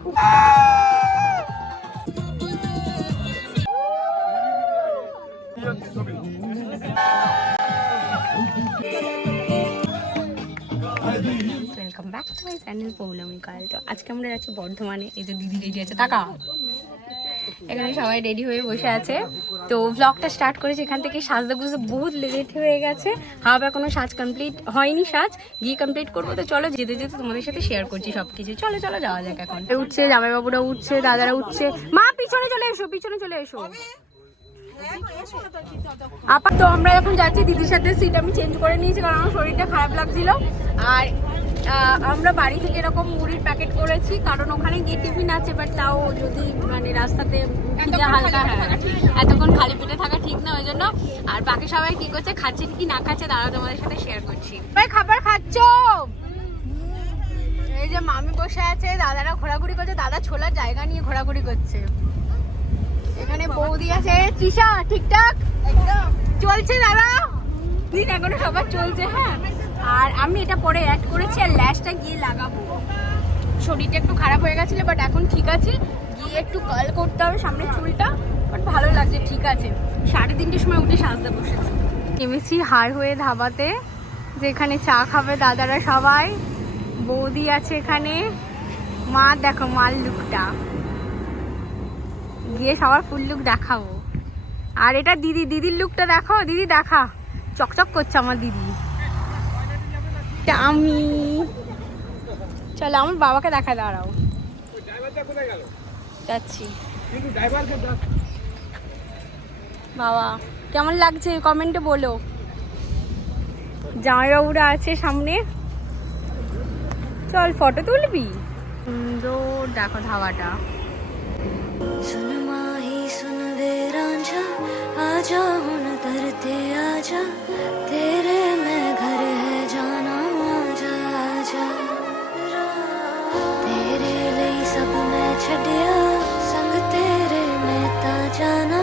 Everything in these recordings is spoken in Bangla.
Welcome back to my channel Poulami কাল। তো আজকে আমরা যাচ্ছি বর্ধমানে। এই যে দিদি রেডি আছে, টাকা এখানে সবাই রেডি হয়ে বসে আছে। তো ভ্লগটা স্টার্ট করেছি এখান থেকে। সাজতে গুজতে বহুত লেট হয়ে গেছে, হাব এখনো সাজ কমপ্লিট হয়নি, সাজ গিয়ে কমপ্লিট করবো। তো চলো যেতে যেতে তোমাদের সাথে শেয়ার করছি সবকিছু। চলো চলো যাওয়া যাক। এখন উঠছে, জামাইবাবুরা উঠছে, দাদারা উঠছে। মা পিছনে চলে এসো, পিছনে চলে এসো। আপা তো আমরা এখন যাচ্ছি দিদির সাথে। সিট আমি চেঞ্জ করে নিয়েছি কারণ আমার শরীরটা খারাপ লাগছিল। আর আমরা বাড়ি থেকে এরকম মুড়ির প্যাকেট করেছি কারণ ওখানে গিয়ে টিফিন আছে, বাট তাও যদি মানে রাস্তাতে খিদে হালকা, হ্যাঁ এতক্ষণ খালি পেটে থাকা ঠিক না, ওই জন্য। আর বাকি সবাই কি করছে, খাচ্ছে কি না খাচ্ছে, দাঁড়া তোমাদের সাথে শেয়ার করছি। ভাই খাবার খাচ্ছ? এই যে মামি বসে আছে, দাদারা ঘোরাঘুরি করছে, দাদা ছোলার জায়গা নিয়ে ঘোরাঘুরি করছে। এখানে বৌদি আছে, তৃষা ঠিকঠাক চলছে দাদা দিন এখনো সবার চলছে। হ্যাঁ, আর আমি এটা পরে অ্যাড করেছি আর ল্যাশটা গিয়ে লাগাবো। শরীরটা একটু খারাপ হয়ে গেছিল, বাট এখন ঠিক আছে। গিয়ে একটু কার্ল করতে হবে সামনে চুলটা, বাট ভালো লাগছে, ঠিক আছে। 3:30টার সময় উঠে সাজতে বসেছি। নেমেছি হাড় হয়ে ধাবাতে, যেখানে চা খাবে দাদারা সবাই। বৌদি আছে এখানে, মা দেখো মাল লুকটা, গিয়ে সবার ফুল লুক দেখাবো। আর এটা দিদি, দিদির লুকটা দেখো, দিদি দেখা চকচক করছে আমার দিদি। আমি চলো আমার বাবাকে দেখা, দাঁড়াও যাচ্ছি। বাবা কেমন লাগছে কমেন্টে বলো। জামাইবাবুরা আছে সামনে, চল ফটো তুলবি। সুন্দর দেখো ধাবাটা। सुन माही सुन वे रांझा, आजा हुन तरते आजा, तेरे में घर है जाना, आजा आजा, तेरे लिए सब मैं छड़िया, संग तेरे में ता जाना,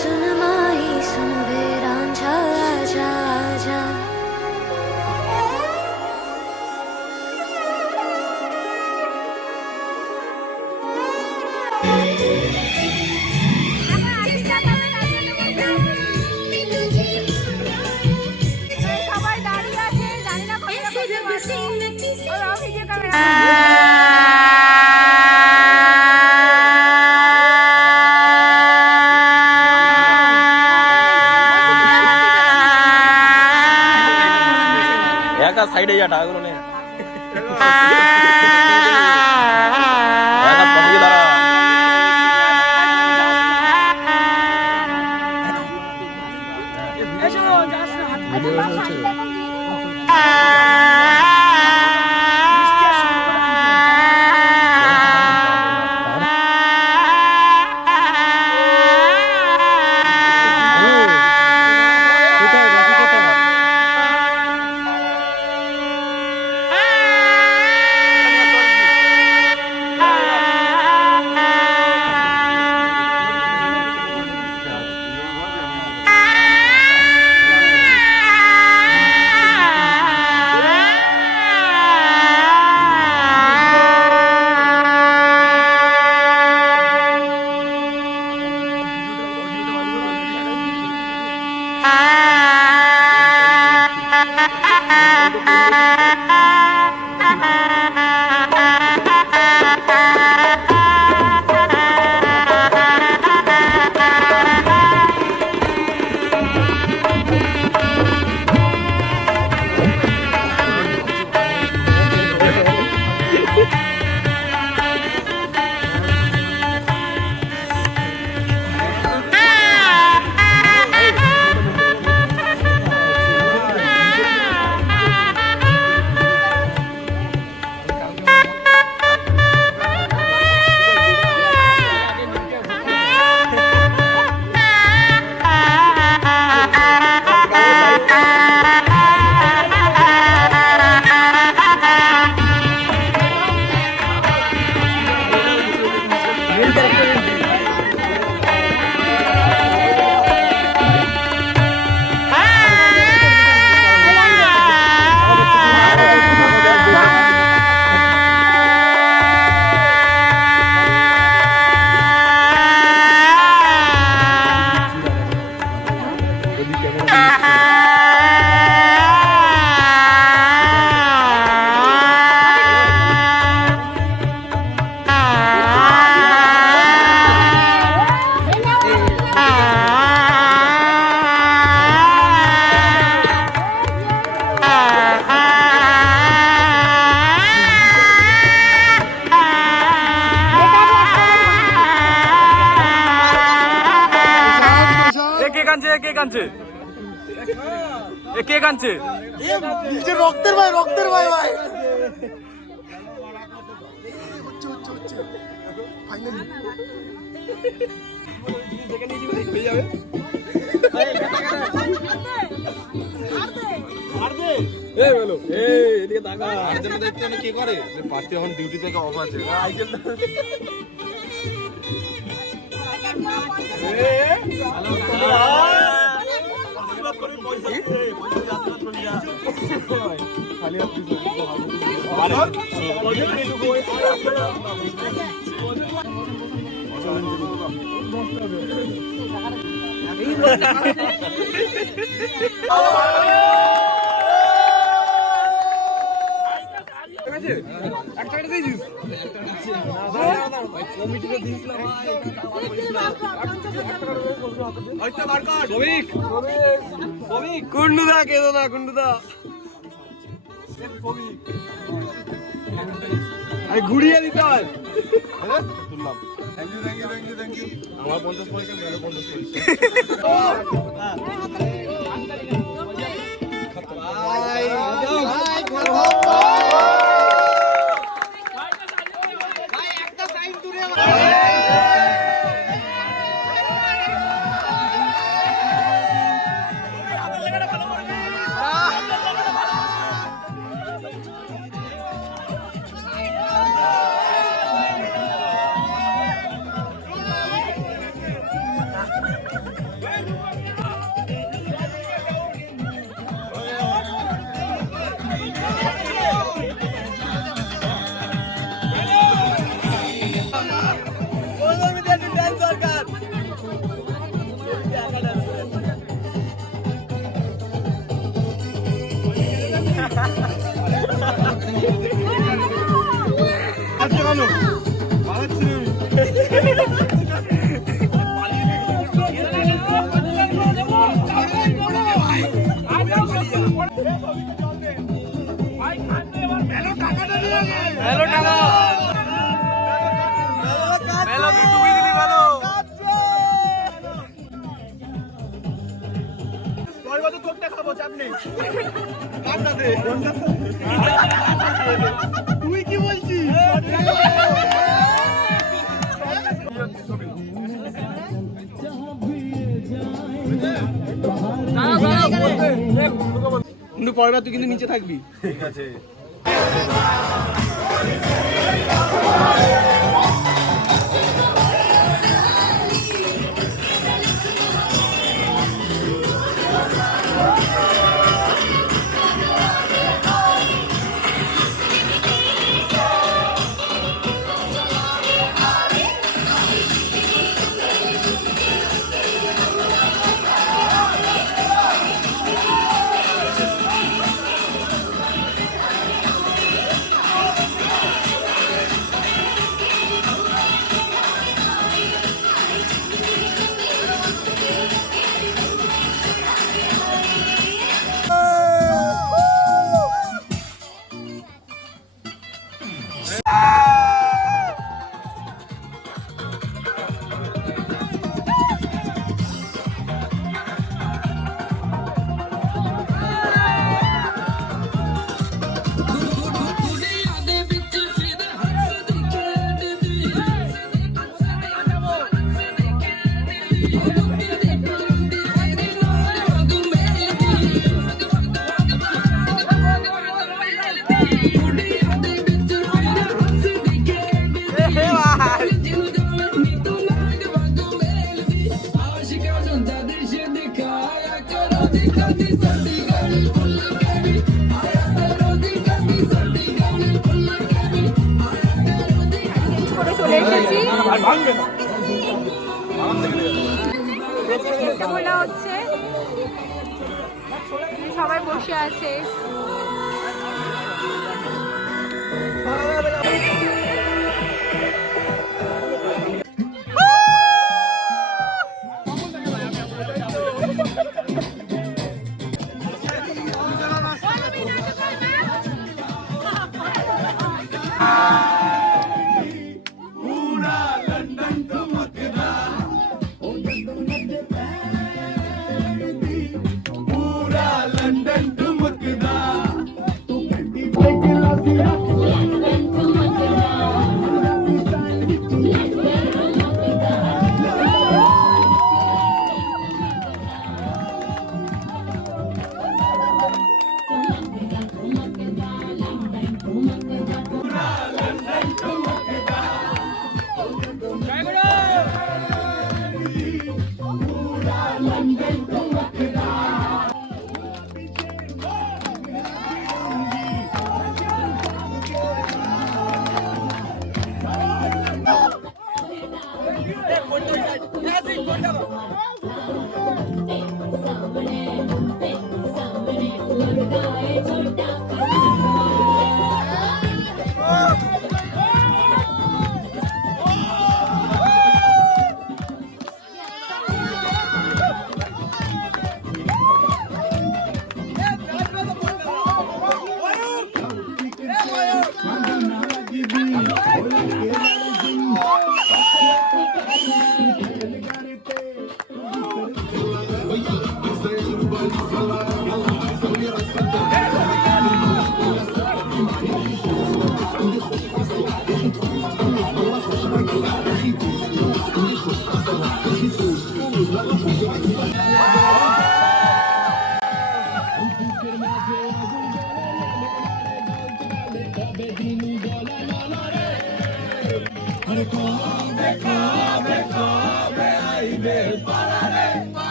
सुन माही सुन वे रांझा, आजा आजा। একা সাইডে যা টাকাগুলো নে, কাঁদছে? এ কে কাঁদছে? রক্তের ভাই ভাই কি করে পার্টি এখন ডিউটি থেকে অফ আছে কুন্ডুদা কেদো না কুন্ডুদা ঘুরিয়ে দিতে হয় তুললাম থ্যাংক ইউ আমার 50 পয়সা মেলে 50 পয়সা তুই কি বলছিস কিন্তু পরের তুই কিন্তু নিচে থাকবি ঠিক আছে চলে এসেছি বলা হচ্ছে সবাই বসে আছে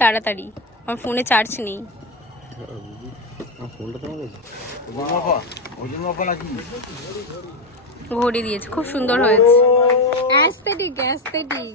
তাড়াতাড়ি, আমার ফোনে চার্জ নেই। ঘড়ি দিয়েছে, খুব সুন্দর হয়েছে। Aesthetic aesthetic.